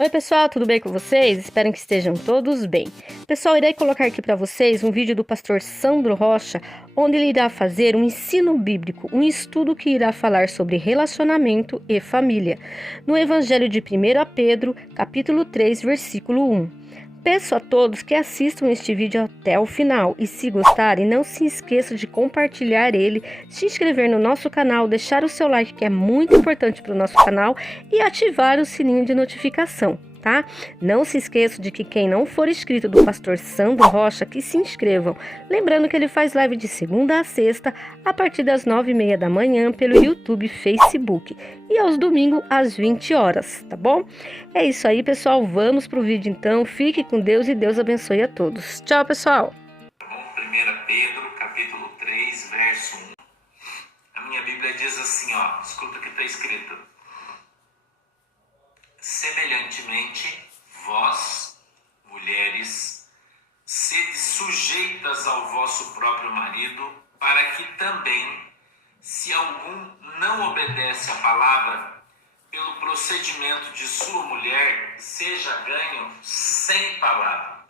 Oi pessoal, tudo bem com vocês? Espero que estejam todos bem. Pessoal, irei colocar aqui para vocês um vídeo do pastor Sandro Rocha, onde ele irá fazer um ensino bíblico, um estudo que irá falar sobre relacionamento e família, no Evangelho de 1 Pedro, capítulo 3, versículo 1. Peço a todos que assistam este vídeo até o final e, se gostarem, não se esqueçam de compartilhar ele, se inscrever no nosso canal, deixar o seu like, que é muito importante para o nosso canal, e ativar o sininho de notificação, tá? Não se esqueçam de que quem não for inscrito do pastor Sandro Rocha, que se inscrevam. Lembrando que ele faz live de segunda a sexta, a partir das 9h30 da manhã, pelo YouTube e Facebook. E aos domingos, às 20 horas, tá bom? É isso aí, pessoal. Vamos pro vídeo então. Fique com Deus e Deus abençoe a todos. Tchau, pessoal. 1 Pedro, capítulo 3, verso 1. A minha Bíblia diz assim, escuta o que está escrito. Semelhantemente, vós, mulheres, sede sujeitas ao vosso próprio marido, para que também, se algum não obedece à palavra, pelo procedimento de sua mulher, seja ganho sem palavra.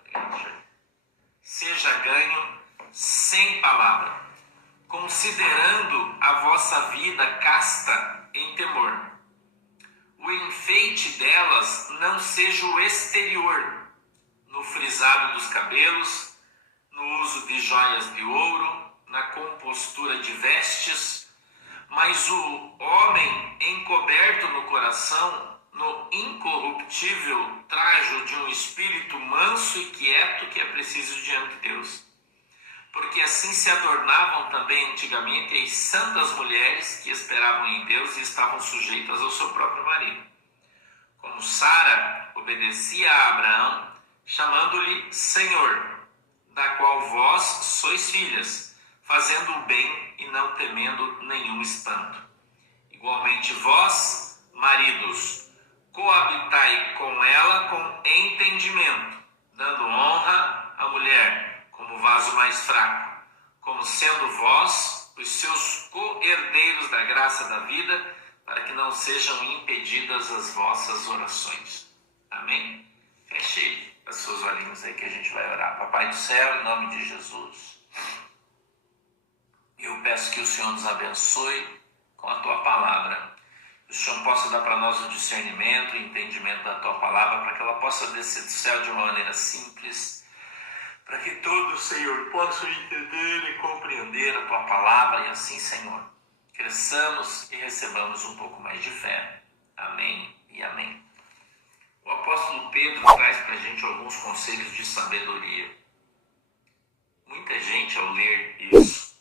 Seja ganho sem palavra, considerando a vossa vida casta em temor. O enfeite delas não seja o exterior, no frisado dos cabelos, no uso de joias de ouro, na compostura de vestes, mas o homem encoberto no coração, no incorruptível trajo de um espírito manso e quieto que é preciso diante de Deus. Porque assim se adornavam também antigamente as santas mulheres que esperavam em Deus e estavam sujeitas ao seu próprio marido. Como Sara obedecia a Abraão, chamando-lhe Senhor, da qual vós sois filhas, fazendo o bem e não temendo nenhum espanto. Igualmente vós, maridos, coabitai com ela com entendimento, dando honra à mulher como vaso mais fraco, como sendo vós os seus co-herdeiros da graça da vida, para que não sejam impedidas as vossas orações. Amém? Feche as suas olhinhos aí que a gente vai orar. Papai do céu, em nome de Jesus, eu peço que o Senhor nos abençoe com a Tua palavra. Que o Senhor possa dar para nós o discernimento e entendimento da Tua palavra, para que ela possa descer do céu de uma maneira simples, para que todos, Senhor, possam entender e compreender a Tua palavra e assim, Senhor, cresçamos e recebamos um pouco mais de fé. Amém e amém. O apóstolo Pedro traz para a gente alguns conselhos de sabedoria. Muita gente, ao ler isso,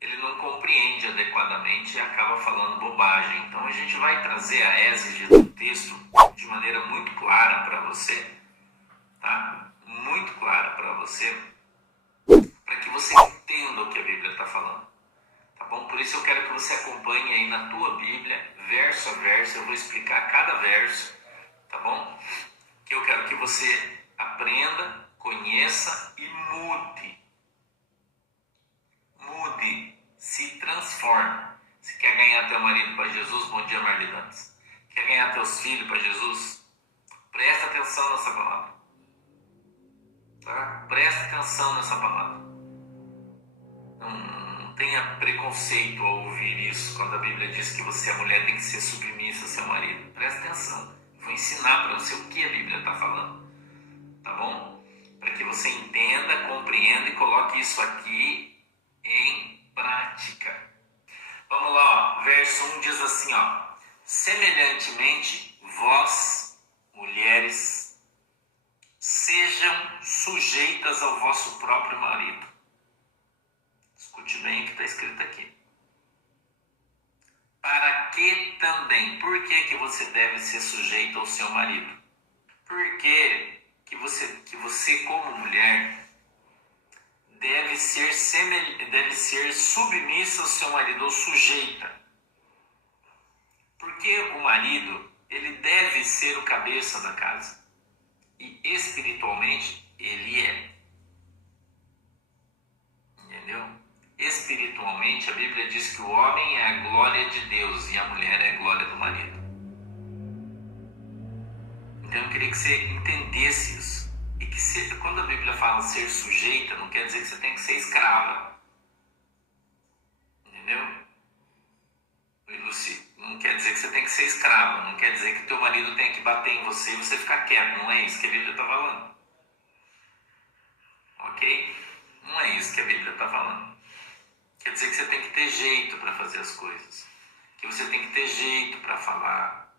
ele não compreende adequadamente e acaba falando bobagem. Então a gente vai trazer a êxege do texto de maneira muito clara para você, tá? Muito clara para você, para que você entenda o que a Bíblia está falando, tá bom? Por isso eu quero que você acompanhe aí na tua Bíblia, verso a verso. Eu vou explicar cada verso, tá bom? Que eu quero que você aprenda, conheça e mude, se transforme. Se quer ganhar teu marido para Jesus, bom dia, Marlidantes. Quer ganhar teus filhos para Jesus? Presta atenção nessa palavra. Tá? Presta atenção nessa palavra. Não tenha preconceito ao ouvir isso, quando a Bíblia diz que você, a mulher, tem que ser submissa ao seu marido. Presta atenção. Eu vou ensinar para você o que a Bíblia está falando. Tá bom? Para que você entenda, compreenda e coloque isso aqui em prática. Vamos lá, verso 1 diz assim, semelhantemente, vós, mulheres, sejam sujeitas ao vosso próprio marido. Escute bem o que está escrito aqui. Para que também? Por que você deve ser sujeito ao seu marido? Por que você como mulher deve ser submissa ao seu marido, ou sujeita? Porque o marido, ele deve ser o cabeça da casa. E espiritualmente, ele é. Entendeu? Espiritualmente, a Bíblia diz que o homem é a glória de Deus e a mulher é a glória do marido. Então eu queria que você entendesse isso. E que quando a Bíblia fala ser sujeita, não quer dizer que você tem que ser escrava. Entendeu? Luci, não quer dizer que você tem que ser escrava, não quer dizer que teu marido tem que bater em você e você ficar quieto, não é isso que a Bíblia está falando. Ok? Não é isso que a Bíblia está falando. Quer dizer que você tem que ter jeito para fazer as coisas, que você tem que ter jeito para falar,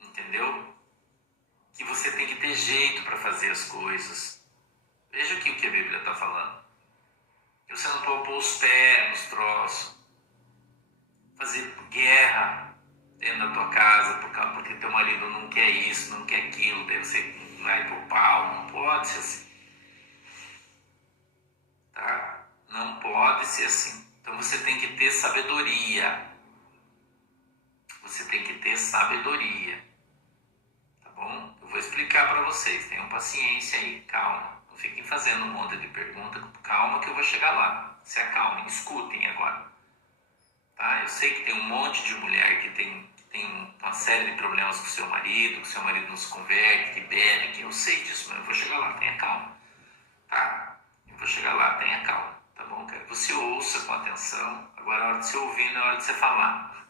entendeu? Que você tem que ter jeito para fazer as coisas. Veja aqui o que a Bíblia está falando. Que você não pode pôr os pés nos troços, fazer guerra dentro da tua casa porque teu marido não quer isso, não quer aquilo, daí você vai pro pau. Não pode ser assim, tá? Não pode ser assim. Então você tem que ter sabedoria. Você tem que ter sabedoria, tá bom? Eu vou explicar para vocês, tenham paciência aí, calma. Não fiquem fazendo um monte de perguntas, calma que eu vou chegar lá. Se acalmem, escutem agora. Tá? Eu sei que tem um monte de mulher que tem uma série de problemas com o seu marido, que o seu marido não se converte, que bebe, que eu sei disso, mas eu vou chegar lá, tenha calma. Tá? Eu vou chegar lá, tenha calma, tá bom? Quero que você ouça com atenção. Agora é hora de você ouvir, não é hora de você falar.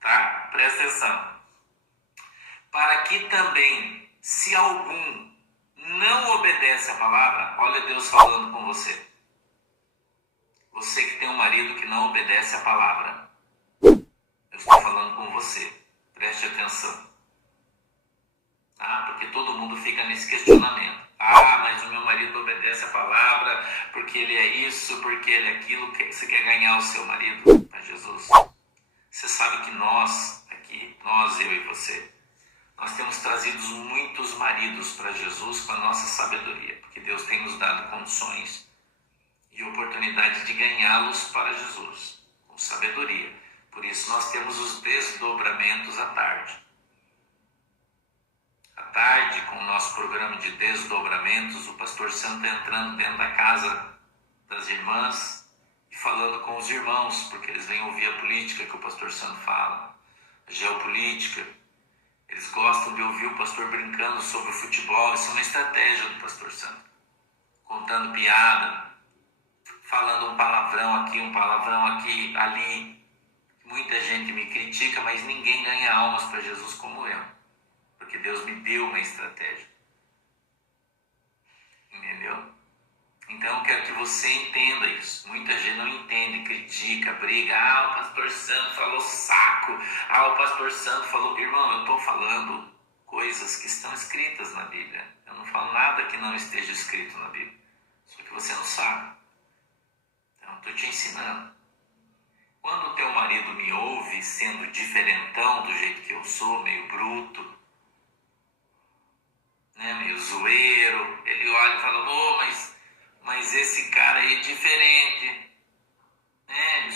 Tá? Presta atenção. Para que também, se algum não obedece à palavra, olha Deus falando com você. Você que tem um marido que não obedece à palavra. Eu estou falando com você. Preste atenção. Ah, porque todo mundo fica nesse questionamento. Ah, mas o meu marido obedece à palavra porque ele é isso, porque ele é aquilo. Você quer ganhar o seu marido para Jesus? Você sabe que nós, aqui, eu e você, nós temos trazido muitos maridos para Jesus com a nossa sabedoria, porque Deus tem nos dado condições e oportunidade de ganhá-los para Jesus, com sabedoria. Por isso nós temos os desdobramentos à tarde. À tarde, com o nosso programa de desdobramentos, o pastor Santo entrando dentro da casa das irmãs e falando com os irmãos, porque eles vêm ouvir a política que o pastor Santo fala, a geopolítica. Eles gostam de ouvir o pastor brincando sobre o futebol. Isso é uma estratégia do pastor Santo. Contando piada, falando um palavrão aqui, ali. Muita gente me critica, mas ninguém ganha almas para Jesus como eu. Porque Deus me deu uma estratégia. Entendeu? Então eu quero que você entenda isso. Muita gente não entende, critica, briga. Ah, o pastor Santo falou saco. Ah, o pastor Santo falou... Irmão, eu estou falando coisas que estão escritas na Bíblia. Eu não falo nada que não esteja escrito na Bíblia. Só que você não sabe. Então eu estou te ensinando. Quando o teu marido me ouve sendo diferentão do jeito que eu sou, meio bruto, né, meio zoeiro, ele olha e fala, mas esse cara aí é diferente, né?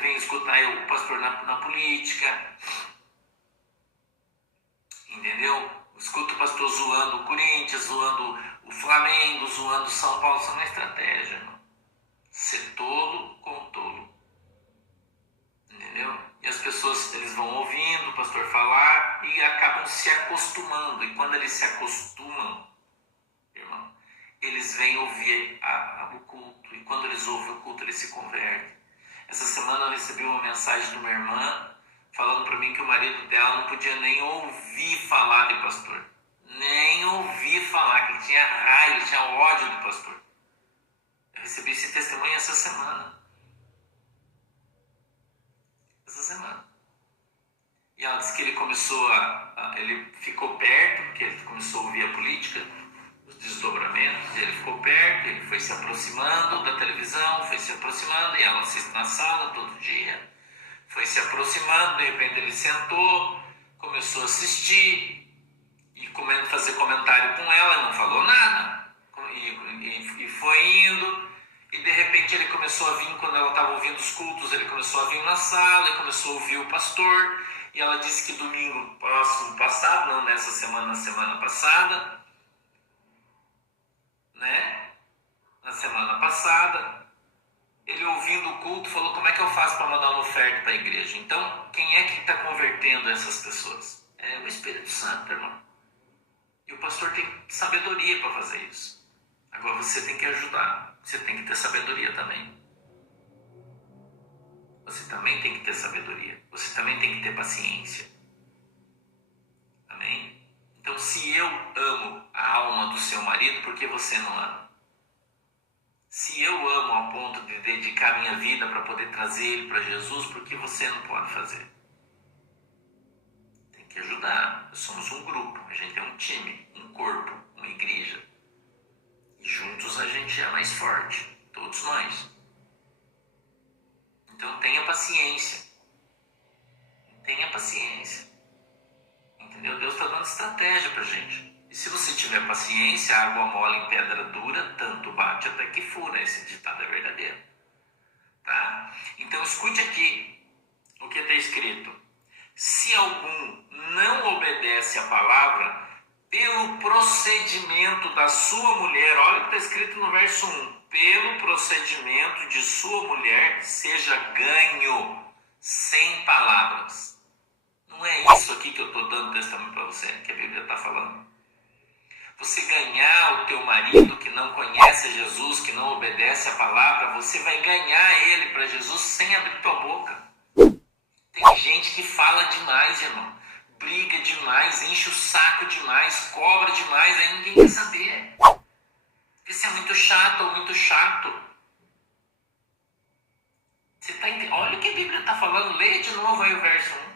Vem escutar eu, o pastor na política, entendeu? Escuta o pastor zoando o Corinthians, zoando o Flamengo, zoando o São Paulo. Isso é uma estratégia, irmão. Ser tolo com tolo, entendeu? E as pessoas, eles vão ouvindo o pastor falar e acabam se acostumando, e quando eles se acostumam, irmão, eles vêm ouvir o culto, e quando eles ouvem o culto, eles se convertem. Essa semana eu recebi uma mensagem de uma irmã falando para mim que o marido dela não podia nem ouvir falar de pastor, nem ouvir falar, que ele tinha raiva, ele tinha ódio do pastor. Eu recebi esse testemunho essa semana. E ela disse que ele ele ficou perto, porque ele começou a ouvir a política, os desdobramentos, e ele ficou perto, ele foi se aproximando da televisão, foi se aproximando, e ela assiste na sala todo dia, foi se aproximando, de repente ele sentou, começou a assistir, e fazer comentário com ela, não falou nada, e foi indo, e de repente ele começou a vir, quando ela estava ouvindo os cultos, ele começou a vir na sala, e começou a ouvir o pastor, e ela disse que domingo próximo passado, não nessa semana, na semana passada, né? Na semana passada, ele ouvindo o culto falou, como é que eu faço para mandar uma oferta para a igreja? Então, quem é que está convertendo essas pessoas? É Espírito Santo, irmão. E o pastor tem sabedoria para fazer isso. Agora você tem que ajudar. Você tem que ter sabedoria também. Você também tem que ter sabedoria. Você também tem que ter paciência. Amém? Então, se eu amo a alma do seu marido, por que você não ama? Se eu amo ao ponto de dedicar minha vida para poder trazer ele para Jesus, por que você não pode fazer? Tem que ajudar. Nós somos um grupo, a gente é um time, um corpo, uma igreja. E juntos a gente é mais forte, todos nós. Então tenha paciência. Tenha paciência. Entendeu? Deus está dando estratégia para a gente. E se você tiver paciência, água mole em pedra dura, tanto bate até que fura. Esse ditado é verdadeiro. Tá? Então escute aqui o que está escrito. Se algum não obedece à palavra, pelo procedimento da sua mulher, olha o que está escrito no verso 1, pelo procedimento de sua mulher, seja ganho sem palavras. Não é isso aqui que eu estou dando testemunho para você, que a Bíblia está falando. Você ganhar o teu marido que não conhece Jesus, que não obedece à palavra, você vai ganhar ele para Jesus sem abrir tua boca. Tem gente que fala demais, irmão. Briga demais, enche o saco demais, cobra demais, aí ninguém quer saber. Isso é muito chato ou muito chato. Você tá entendendo? Olha o que a Bíblia está falando, lê de novo aí o verso 1.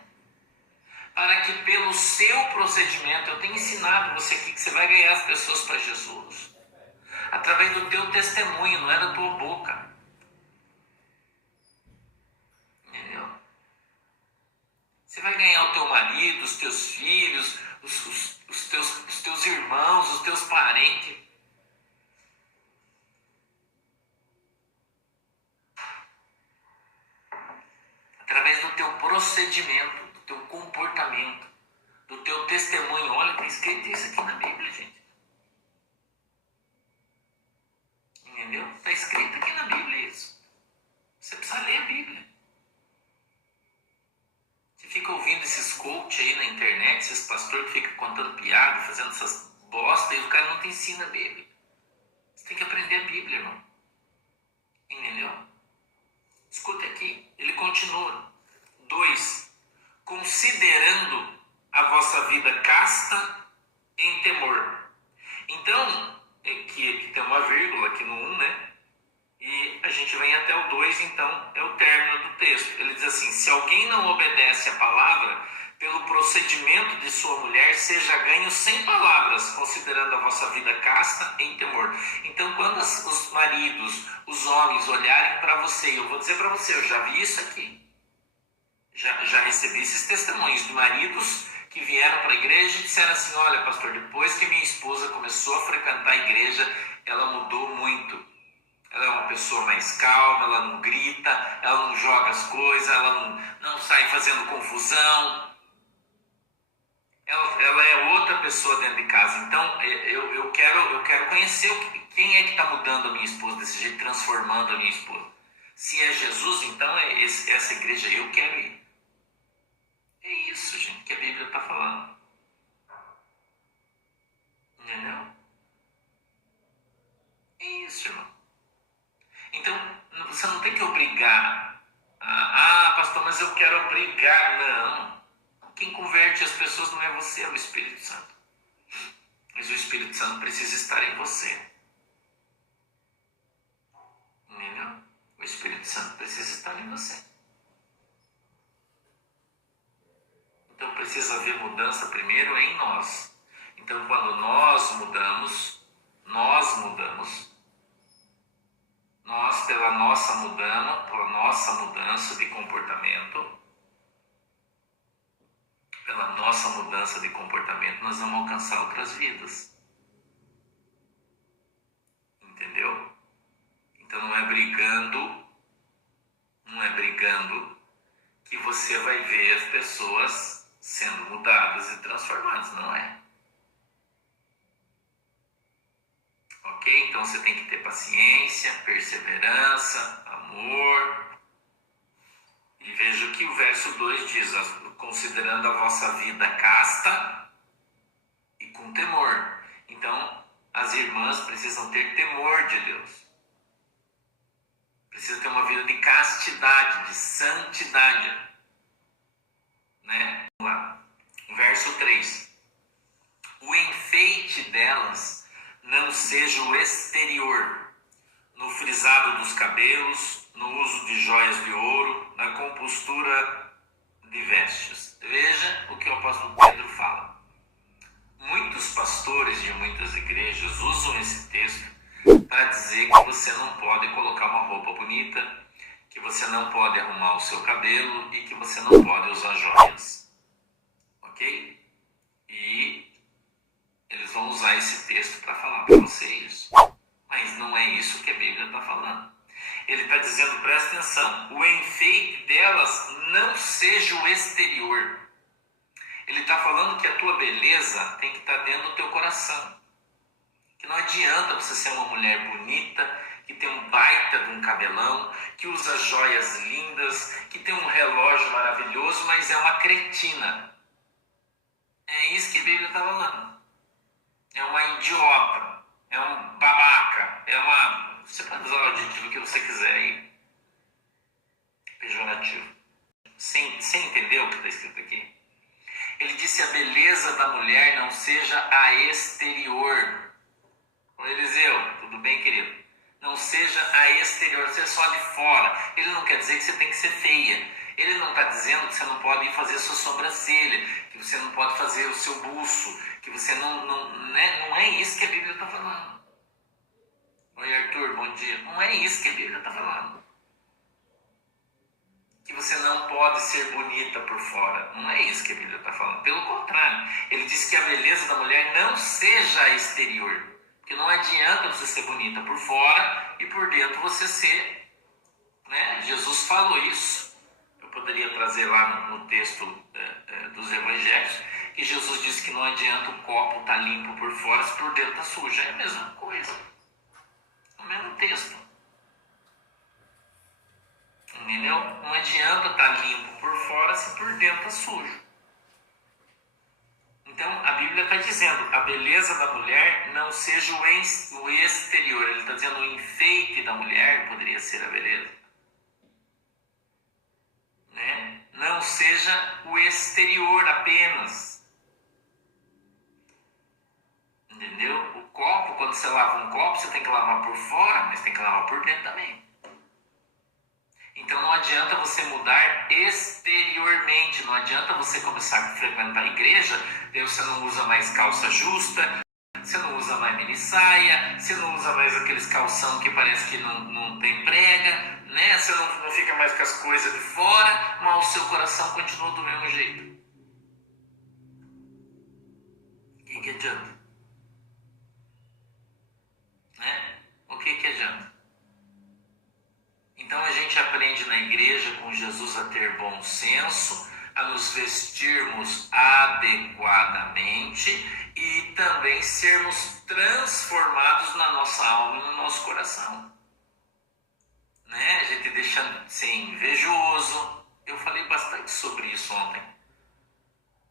Para que pelo seu procedimento, eu tenho ensinado você aqui que você vai ganhar as pessoas para Jesus. Através do teu testemunho, não é da tua boca. Entendeu? Você vai ganhar o teu marido, os teus filhos, os teus irmãos, os teus parentes. Através do teu procedimento, do teu comportamento, do teu testemunho. Olha, está escrito isso aqui na Bíblia, gente. Entendeu? Está escrito aqui na Bíblia isso. Você precisa ler a Bíblia. Você fica ouvindo esses coach aí na internet, esses pastores que ficam contando piada, fazendo essas bosta, e o cara não te ensina a Bíblia. Você tem que aprender a Bíblia, irmão. Entendeu? Escute aqui, ele continua. 2. Considerando a vossa vida casta em temor. Então, que tem uma vírgula aqui no 1, né? E a gente vem até o 2, então é o término do texto. Ele diz assim: se alguém não obedece à palavra, pelo procedimento de sua mulher, seja ganho sem palavras, considerando a vossa vida casta em temor. Então, quando os maridos, os homens olharem para você, eu vou dizer para você, eu já vi isso aqui. Já recebi esses testemunhos de maridos que vieram para a igreja e disseram assim: olha, pastor, depois que minha esposa começou a frequentar a igreja, ela mudou muito. Ela é uma pessoa mais calma, ela não grita, ela não joga as coisas, ela não sai fazendo confusão. Ela é outra pessoa dentro de casa. Então, eu quero conhecer quem é que está mudando a minha esposa desse jeito, transformando a minha esposa. Se é Jesus, então essa igreja eu quero ir. É isso, gente, que a Bíblia está falando. Entendeu? É isso, irmão. Então, você não tem que obrigar. Pastor, mas eu quero obrigar. Não. Quem converte as pessoas não é você, é o Espírito Santo. Mas o Espírito Santo precisa estar em você. Entendeu? O Espírito Santo precisa estar em você. Então precisa haver mudança primeiro em nós. Então quando nós mudamos, nós pela nossa mudança de comportamento, nós vamos alcançar outras vidas. Entendeu? Então não é brigando que você vai ver as pessoas sendo mudadas e transformadas, não é? Ok? Então você tem que ter paciência, perseverança, amor. E veja o que o verso 2 diz: considerando a vossa vida casta e com temor. Então, as irmãs precisam ter temor de Deus. Precisa ter uma vida de castidade, de santidade. Né? Vamos lá. Verso 3. O enfeite delas não seja o exterior, no frisado dos cabelos, no uso de joias de ouro, na compostura de vestes. Veja o que o apóstolo Pedro fala. Muitos pastores de muitas igrejas usam esse texto para dizer que você não pode colocar uma roupa bonita, que você não pode arrumar o seu cabelo e que você não pode usar joias. Ok? E eles vão usar esse texto para falar para você isso. Mas não é isso que a Bíblia está falando. Ele está dizendo, presta atenção, o enfeite delas não seja o exterior. Ele está falando que a tua beleza tem que estar dentro do teu coração. Que não adianta você ser uma mulher bonita, que tem um baita de um cabelão, que usa joias lindas, que tem um relógio maravilhoso, mas é uma cretina. É isso que a Bíblia está falando. É uma idiota, é um babaca, é uma... Você pode usar o adjetivo que você quiser aí. Pejorativo. Você entendeu o que está escrito aqui? Ele disse a beleza da mulher não seja a exterior. Ô Eliseu, tudo bem, querido? Não seja a exterior, seja só de fora. Ele não quer dizer que você tem que ser feia. Ele não está dizendo que você não pode ir fazer a sua sobrancelha, que você não pode fazer o seu buço, que você não é isso que a Bíblia está falando. Oi, Arthur, bom dia. Não é isso que a Bíblia está falando. Que você não pode ser bonita por fora. Não é isso que a Bíblia está falando. Pelo contrário, ele diz que a beleza da mulher não seja a exterior. Porque não adianta você ser bonita por fora e por dentro você ser, né? Jesus falou isso. Eu poderia trazer lá no texto dos evangelhos, que Jesus disse que não adianta o copo estar limpo por fora se por dentro está sujo. É a mesma coisa. No mesmo texto. Entendeu? Não adianta estar limpo por fora se por dentro está sujo. Então, a Bíblia está dizendo, a beleza da mulher não seja o exterior. Ele está dizendo, o enfeite da mulher poderia ser a beleza. Né? Não seja o exterior apenas. Entendeu? O copo, quando você lava um copo, você tem que lavar por fora, mas tem que lavar por dentro também. Então não adianta você mudar exteriormente, não adianta você começar a frequentar a igreja, daí você não usa mais calça justa, você não usa mais mini saia, você não usa mais aqueles calção que parece que não tem prega, né? Você não fica mais com as coisas de fora, mas o seu coração continua do mesmo jeito. O que adianta? Né? O que adianta? Então a gente aprende na igreja com Jesus a ter bom senso, a nos vestirmos adequadamente e também sermos transformados na nossa alma e no nosso coração. Né? A gente deixa de ser invejoso. Eu falei bastante sobre isso ontem.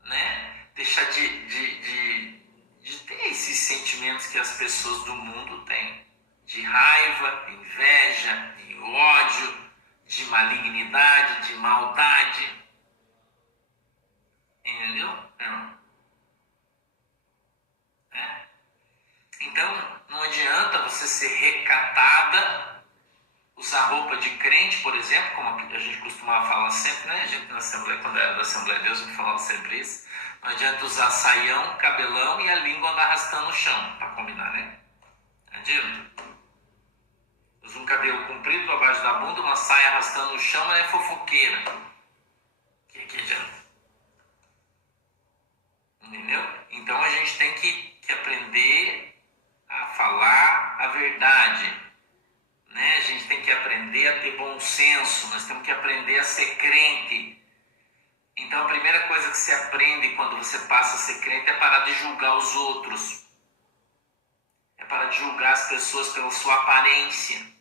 Né? Deixar de ter esses sentimentos que as pessoas do mundo têm. De raiva, de inveja, de ódio, de malignidade, de maldade. Entendeu? Não. Então, não adianta você ser recatada, usar roupa de crente, por exemplo, como a gente costumava falar sempre, né? A gente na Assembleia, quando era da Assembleia de Deus, a gente falava sempre isso. Não adianta usar saião, cabelão e a língua andar arrastando no chão, para combinar, né? Não adianta. Usa um cabelo comprido abaixo da bunda, uma saia arrastando no chão, ela é fofoqueira. Que adianta? Entendeu? Então a gente tem que aprender a falar a verdade. Né? A gente tem que aprender a ter bom senso, nós temos que aprender a ser crente. Então a primeira coisa que você aprende quando você passa a ser crente é parar de julgar os outros. É parar de julgar as pessoas pela sua aparência.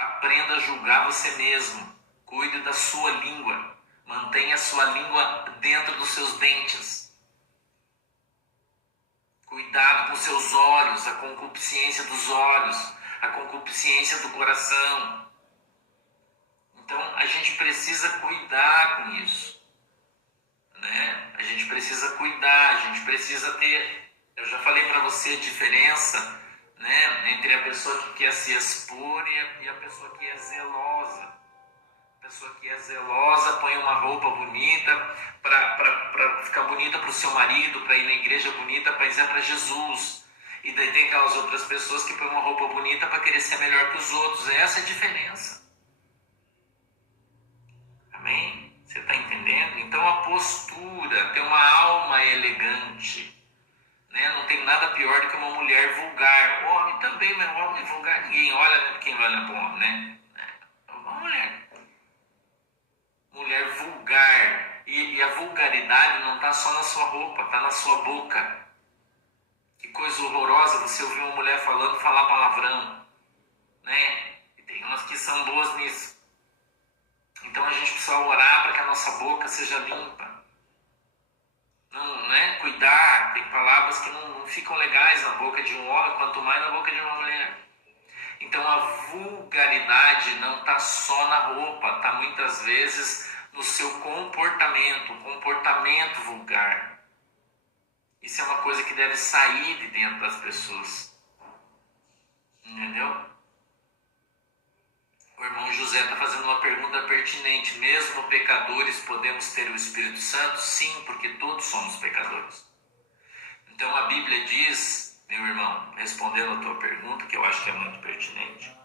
Aprenda a julgar você mesmo. Cuide da sua língua. Mantenha a sua língua dentro dos seus dentes. Cuidado com seus olhos, a concupiscência dos olhos, a concupiscência do coração. Então, a gente precisa cuidar com isso, né? A gente precisa cuidar, a gente precisa ter... Eu já falei para você a diferença, né, entre a pessoa que quer se expor e a pessoa que é zelosa. A pessoa que é zelosa põe uma roupa bonita para ficar bonita para o seu marido, para ir na igreja bonita, para dizer para Jesus. E daí tem aquelas outras pessoas que põem uma roupa bonita para querer ser melhor que os outros. Essa é a diferença. Amém? Você está entendendo? Então a postura, ter uma alma elegante, né? Não tem nada pior do que uma mulher vulgar. O homem também, mas o homem vulgar, ninguém olha, né? Quem olha para o homem, né? Uma mulher. Mulher vulgar. E a vulgaridade não está só na sua roupa, está na sua boca. Que coisa horrorosa você ouvir uma mulher falar palavrão, né? E tem umas que são boas nisso. Então a gente precisa orar para que a nossa boca seja limpa. Não, né? Cuidar, tem palavras que não ficam legais na boca de um homem, quanto mais na boca de uma mulher. Então a vulgaridade não está só na roupa, está muitas vezes no seu comportamento vulgar. Isso é uma coisa que deve sair de dentro das pessoas. Entendeu? O irmão José está fazendo uma pergunta pertinente. Mesmo pecadores podemos ter o Espírito Santo? Sim, porque todos somos pecadores. Então a Bíblia diz, meu irmão, respondendo a tua pergunta, que eu acho que é muito pertinente.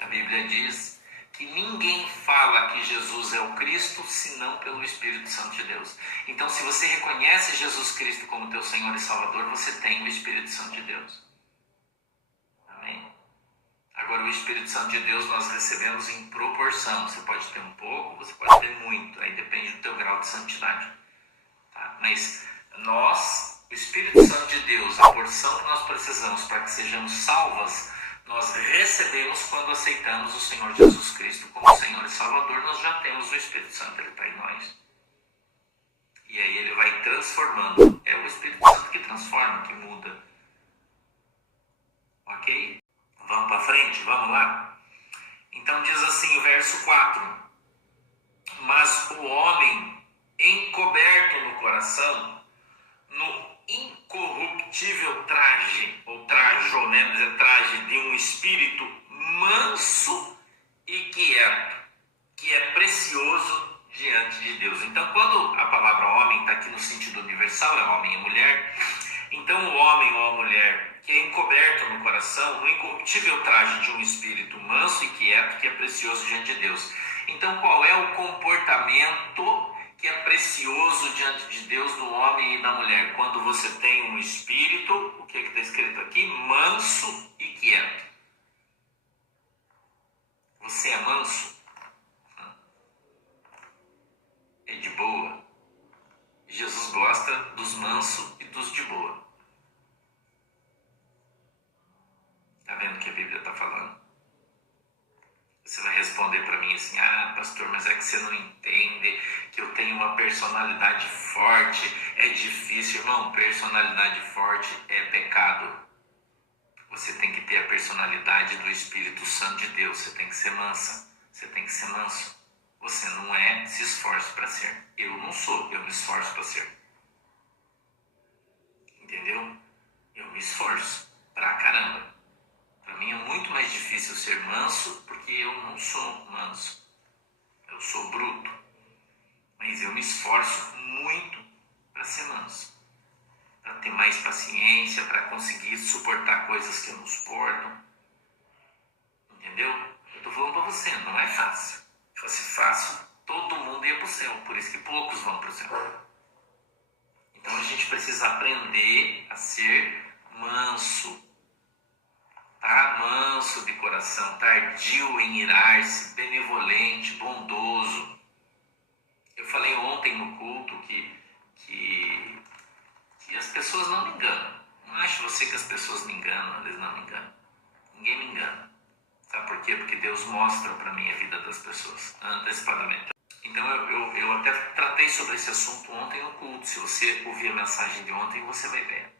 A Bíblia diz que ninguém fala que Jesus é o Cristo senão pelo Espírito Santo de Deus. Então, se você reconhece Jesus Cristo como teu Senhor e Salvador, você tem o Espírito Santo de Deus. Amém? Agora, o Espírito Santo de Deus nós recebemos em proporção. Você pode ter um pouco, você pode ter muito. Aí depende do teu grau de santidade. Tá? Mas nós, o Espírito Santo de Deus, a porção que nós precisamos para que sejamos salvas, nós recebemos quando aceitamos o Senhor Jesus Cristo como Senhor e Salvador. Nós já temos o Espírito Santo, Ele está em nós. E aí Ele vai transformando. É o Espírito Santo que transforma, que muda. Ok? Vamos para frente? Vamos lá? Então diz assim o verso 4. Mas o homem encoberto no coração, no incorruptível traje, ou trajo, né? Mas é traje de um espírito manso e quieto, que é precioso diante de Deus. Então, quando a palavra homem está aqui no sentido universal, é homem e mulher, então o homem ou a mulher que é encoberto no coração, no incorruptível traje de um espírito manso e quieto, que é precioso diante de Deus. Então, qual é o comportamento que é precioso diante de Deus do homem e da mulher? Quando você tem um espírito, o que está escrito aqui? Manso e quieto. Você é manso? É de boa? Jesus gosta dos mansos e dos de boa. Está vendo o que a Bíblia está falando? Você vai responder para mim assim: ah, pastor, mas é que você não entende que eu tenho uma personalidade forte, é difícil. Irmão, personalidade forte é pecado. Você tem que ter a personalidade do Espírito Santo de Deus. Você tem que ser mansa, você tem que ser manso. Você não é, se esforce para ser. Eu não sou, eu me esforço para ser. Entendeu? Eu me esforço pra caramba. Para mim é muito mais difícil ser manso, porque eu não sou manso. Eu sou bruto. Mas eu me esforço muito para ser manso. Para ter mais paciência, para conseguir suportar coisas que eu não suporto. Entendeu? Eu estou falando para você, não é fácil. Se fosse fácil, todo mundo ia para o céu. Por isso que poucos vão para o céu. Então a gente precisa aprender a ser manso. Tá? Manso de coração, tardio em irar-se, benevolente, bondoso. Eu falei ontem no culto que as pessoas não me enganam. Não acho você que as pessoas me enganam, eles não me enganam. Ninguém me engana. Sabe por quê? Porque Deus mostra para mim a vida das pessoas antecipadamente. Então eu até tratei sobre esse assunto ontem no culto. Se você ouvir a mensagem de ontem, você vai ver.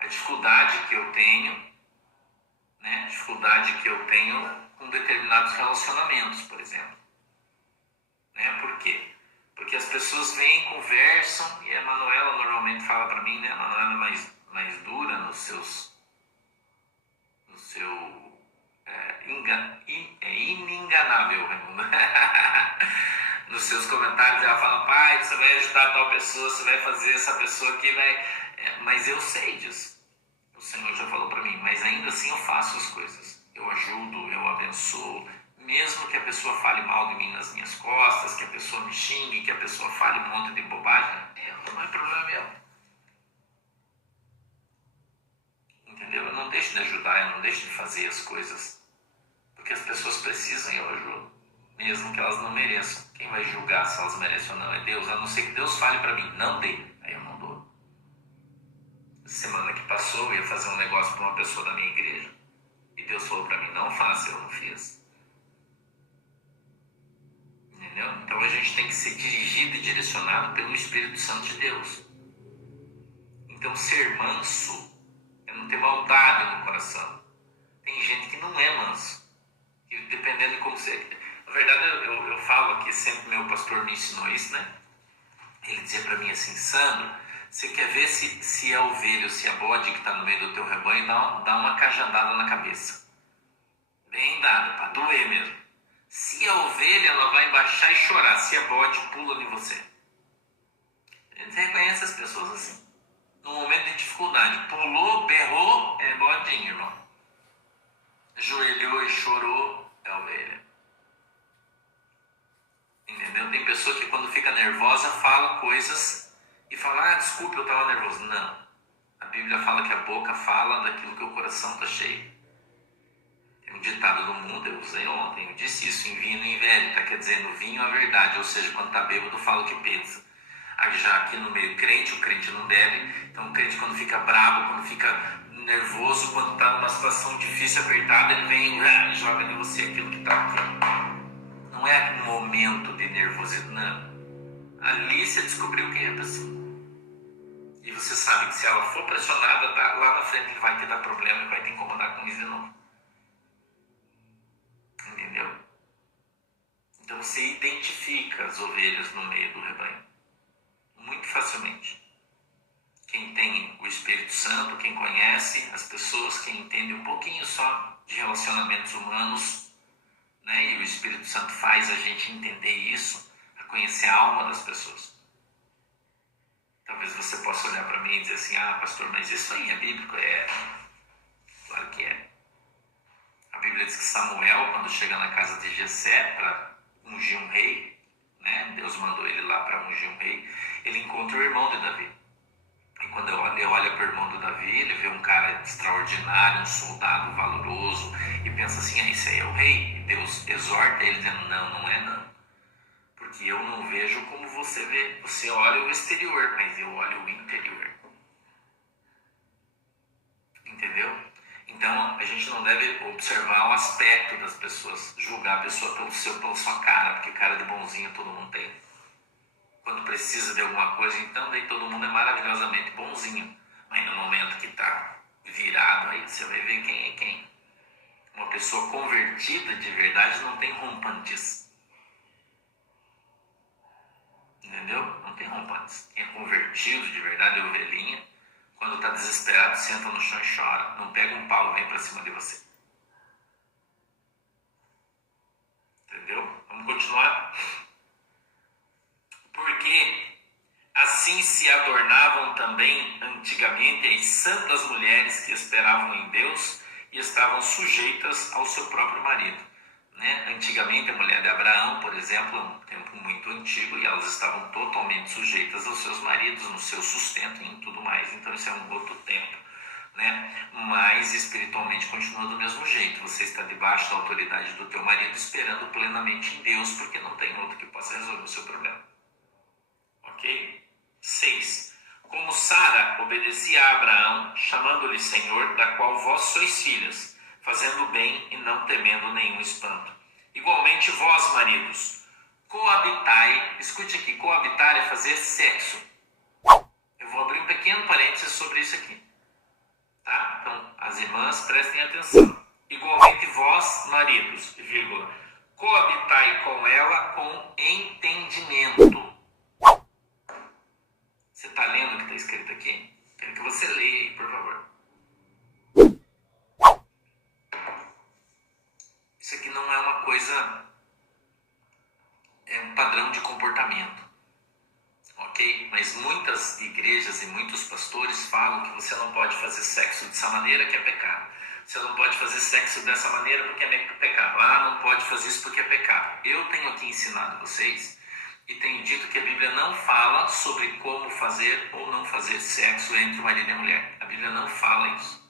A dificuldade que eu tenho, né? A dificuldade que eu tenho com determinados relacionamentos, por exemplo. Né? Por quê? Porque as pessoas vêm, conversam, e a Manuela normalmente fala para mim, né? A Manuela é mais dura no seu ininganável, Raimundo. Nos seus comentários ela fala, pai, você vai ajudar tal pessoa, você vai fazer essa pessoa aqui, vai... mas eu sei disso. O Senhor já falou para mim, mas ainda assim eu faço as coisas. Eu ajudo, eu abençoo, mesmo que a pessoa fale mal de mim nas minhas costas, que a pessoa me xingue, que a pessoa fale um monte de bobagem, não é problema meu. Entendeu? Eu não deixo de ajudar, eu não deixo de fazer as coisas. Porque as pessoas precisam e eu ajudo. Mesmo que elas não mereçam. Quem vai julgar se elas merecem ou não é Deus. A não ser que Deus fale para mim, não dê. Aí eu não dou. Semana que passou, eu ia fazer um negócio para uma pessoa da minha igreja. E Deus falou para mim, não faça, eu não fiz. Entendeu? Então a gente tem que ser dirigido e direcionado pelo Espírito Santo de Deus. Então ser manso é não ter maldade no coração. Tem gente que não é manso. E dependendo de como você... Na verdade, eu falo aqui, sempre meu pastor me ensinou isso, né? Ele dizia para mim assim, Sandro, você quer ver se a ovelha ou se a bode que está no meio do teu rebanho dá uma cajadada na cabeça. Bem dada, para doer mesmo. Se a ovelha, ela vai baixar e chorar. Se a bode, pula em você. A gente reconhece as pessoas assim. No momento de dificuldade, pulou, berrou, é bodinho, irmão. Ajoelhou e chorou, é ovelha. Entendeu? Tem pessoa que quando fica nervosa fala coisas e fala, desculpe, eu estava nervoso. Não. A Bíblia fala que a boca fala daquilo que o coração está cheio. Tem um ditado do mundo, eu usei ontem, eu disse isso, em vinho em velho, quer dizer, no vinho a verdade, ou seja, quando está bêbado fala o que pensa. Já aqui no meio crente, o crente não deve, então o crente quando fica bravo, quando fica nervoso, quando está numa situação difícil, apertada, ele vem e joga em você aquilo que está aqui. Não é um momento de nervosismo, não. Ali você descobriu quem é a pessoa. E você sabe que se ela for pressionada, lá na frente ele vai te dar problema e vai te incomodar com isso de novo. Entendeu? Então você identifica as ovelhas no meio do rebanho. Muito facilmente. Quem tem o Espírito Santo, quem conhece as pessoas, quem entende um pouquinho só de relacionamentos humanos, né? E o Espírito Santo faz a gente entender isso, a conhecer a alma das pessoas. Talvez você possa olhar para mim e dizer assim, pastor, mas isso aí é bíblico? Claro que é. A Bíblia diz que Samuel, quando chega na casa de Jessé para ungir um rei, né? Deus mandou ele lá para ungir um rei, ele encontra o irmão de Davi. E quando ele olha para o irmão de Davi, ele vê um cara extraordinário, um soldado valoroso, e pensa assim, esse aí é o rei. E Deus exorta ele dizendo, não é não. Porque eu não vejo como você vê. Você olha o exterior, mas eu olho o interior. Entendeu? Então, a gente não deve observar o aspecto das pessoas, julgar a pessoa pela sua cara, porque cara de bonzinho todo mundo tem. Quando precisa de alguma coisa, então daí todo mundo é maravilhosamente bonzinho. Mas no momento que está virado, aí você vai ver quem é quem. Uma pessoa convertida de verdade não tem rompantes. Entendeu? Não tem rompantes. Quem é convertido de verdade é ovelhinha. Quando está desesperado, senta no chão e chora. Não pega um pau e vem para cima de você. Entendeu? Vamos continuar. Porque assim se adornavam também antigamente as santas mulheres que esperavam em Deus e estavam sujeitas ao seu próprio marido. Né? Antigamente a mulher de Abraão, por exemplo, um tempo muito antigo, e elas estavam totalmente sujeitas aos seus maridos, no seu sustento e em tudo mais. Então isso é um outro tempo. Né? Mas espiritualmente continua do mesmo jeito. Você está debaixo da autoridade do teu marido, esperando plenamente em Deus, porque não tem outro que possa resolver o seu problema. Ok? 6. Como Sara obedecia a Abraão, chamando-lhe Senhor, da qual vós sois filhas, fazendo o bem e não temendo nenhum espanto. Igualmente vós, maridos, coabitai, escute aqui, coabitar é fazer sexo. Eu vou abrir um pequeno parênteses sobre isso aqui, tá? Então, as irmãs, prestem atenção. Igualmente vós, maridos, vírgula, coabitai com ela com entendimento. Você está lendo o que está escrito aqui? Quero que você leia aí, por favor. Isso aqui não é uma coisa, é um padrão de comportamento, ok? Mas muitas igrejas e muitos pastores falam que você não pode fazer sexo dessa maneira que é pecado. Você não pode fazer sexo dessa maneira porque é pecado. Ah, não pode fazer isso porque é pecado. Eu tenho aqui ensinado vocês e tenho dito que a Bíblia não fala sobre como fazer ou não fazer sexo entre o marido e a mulher. A Bíblia não fala isso.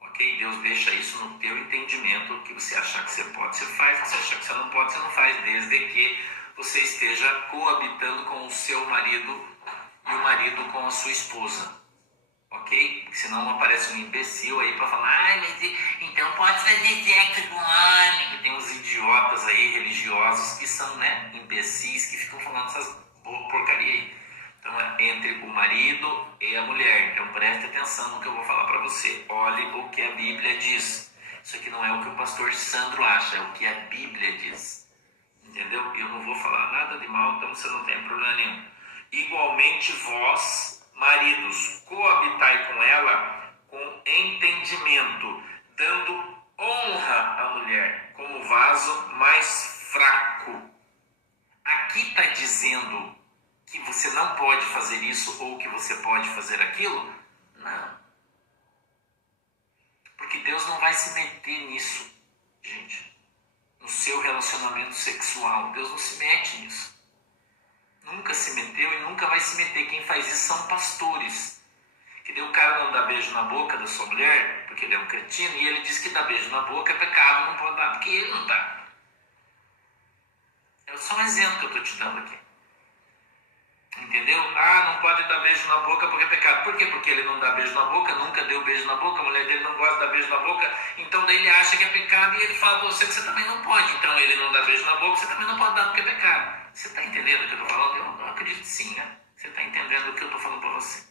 Ok? Deus deixa isso no teu entendimento. O que você achar que você pode, você faz. O que você achar que você não pode, você não faz. Desde que você esteja coabitando com o seu marido e o marido com a sua esposa. Ok? Senão aparece um imbecil aí para falar, ai, mas então pode fazer sexo com homem. Tem uns idiotas aí, religiosos, que são, né, imbecis, que ficam falando essas porcaria aí. Então é entre o marido e a mulher. Então preste atenção no que eu vou falar para você. Olhe o que a Bíblia diz. Isso aqui não é o que o pastor Sandro acha, é o que a Bíblia diz. Entendeu? Eu não vou falar nada de mal, então você não tem problema nenhum. Igualmente vós, maridos, coabitai com ela com entendimento, dando honra à mulher como vaso mais fraco. Aqui está dizendo que você não pode fazer isso ou que você pode fazer aquilo? Não. Porque Deus não vai se meter nisso, gente. No seu relacionamento sexual. Deus não se mete nisso. Nunca se meteu e nunca vai se meter. Quem faz isso são pastores. Que daí o cara não dá beijo na boca da sua mulher, porque ele é um cretino, e ele diz que dar beijo na boca é pecado, não pode dar, porque ele não dá. É só um exemplo que eu estou te dando aqui. Entendeu? Ah, não pode dar beijo na boca porque é pecado. Por quê? Porque ele não dá beijo na boca, nunca deu beijo na boca, a mulher dele não gosta de dar beijo na boca, então daí ele acha que é pecado e ele fala para você que você também não pode. Então ele não dá beijo na boca, você também não pode dar porque é pecado. Você está entendendo o que eu estou falando? Eu acredito que sim, né? Você está entendendo o que eu estou falando para você.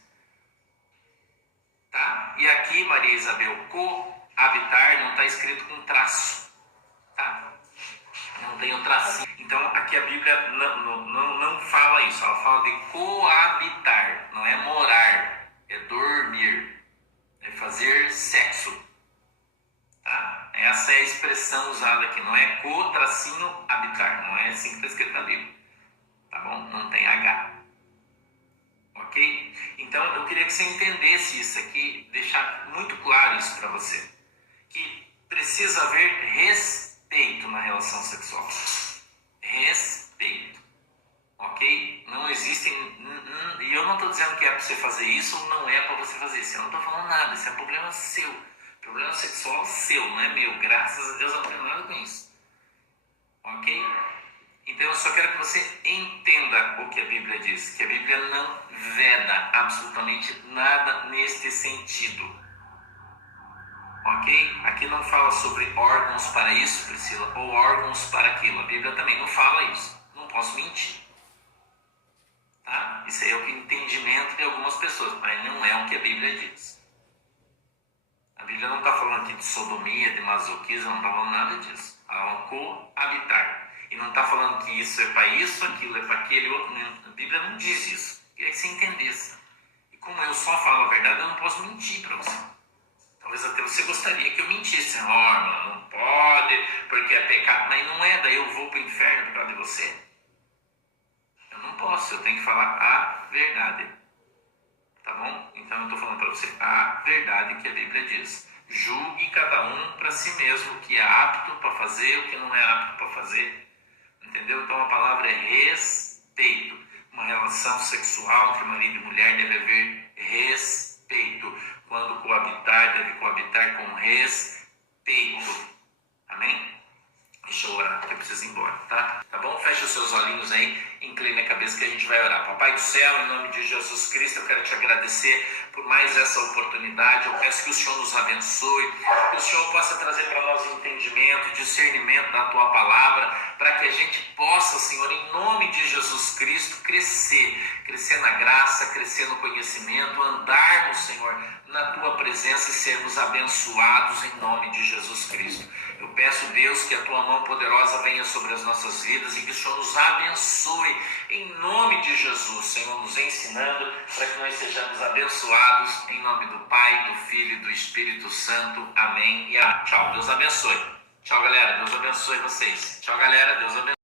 Tá? E aqui, Maria Isabel, coabitar não está escrito com traço. Tá? Não tem um tracinho. Então aqui a Bíblia não fala isso. Ela fala de coabitar. Não é morar. É dormir. É fazer sexo. Tá? Essa é a expressão usada aqui. Não é co-habitar. Não é assim que está escrito na Bíblia. Tá bom? Não tem H. Ok? Então eu queria que você entendesse isso aqui. Deixar muito claro isso para você. Que precisa haver respeito na relação sexual. Respeito. Ok? Não existem... E eu não estou dizendo que é para você fazer isso ou não é para você fazer isso. Eu não estou falando nada. Isso é problema seu. Problema sexual seu, não é meu. Graças a Deus eu não tenho nada com isso. Ok? Então eu só quero que você entenda o que a Bíblia diz. Que a Bíblia não veda absolutamente nada neste sentido. Ok? Aqui não fala sobre órgãos para isso, Priscila, ou órgãos para aquilo. A Bíblia também não fala isso. Não posso mentir. Tá? Isso aí é o entendimento de algumas pessoas, mas não é o que a Bíblia diz. A Bíblia não está falando aqui de sodomia, de masoquismo, não está falando nada disso. Ela coabitar. E não está falando que isso é para isso, aquilo é para aquele outro. A Bíblia não diz isso. Eu queria que você entendesse. E como eu só falo a verdade, eu não posso mentir para você. Talvez até você gostaria que eu mentisse. Mano, não pode, porque é pecado. Mas não é, daí eu vou para o inferno por causa de você. Eu não posso, eu tenho que falar a verdade. Tá bom? Então eu estou falando para você a verdade que a Bíblia diz. Julgue cada um para si mesmo o que é apto para fazer, o que não é apto para fazer. Entendeu? Então a palavra é respeito. Uma relação sexual entre marido e mulher deve haver respeito. Quando coabitar, deve coabitar com respeito. Amém? Deixa eu orar, porque eu preciso ir embora, tá? Tá bom? Feche os seus olhinhos aí, incline a cabeça que a gente vai orar. Papai do céu, em nome de Jesus Cristo, eu quero te agradecer por mais essa oportunidade. Eu peço que o Senhor nos abençoe, que o Senhor possa trazer para nós entendimento, discernimento da tua palavra, para que a gente possa, Senhor, em nome de Jesus Cristo, crescer na graça, crescer no conhecimento, andarmos, Senhor, na tua presença e sermos abençoados em nome de Jesus Cristo. Eu peço, Deus, que a tua mão poderosa venha sobre as nossas vidas e que o Senhor nos abençoe em nome de Jesus, Senhor, nos ensinando para que nós sejamos abençoados em nome do Pai, do Filho e do Espírito Santo. Amém e amém. Tchau, Deus abençoe. Tchau, galera, Deus abençoe vocês. Tchau, galera, Deus abençoe.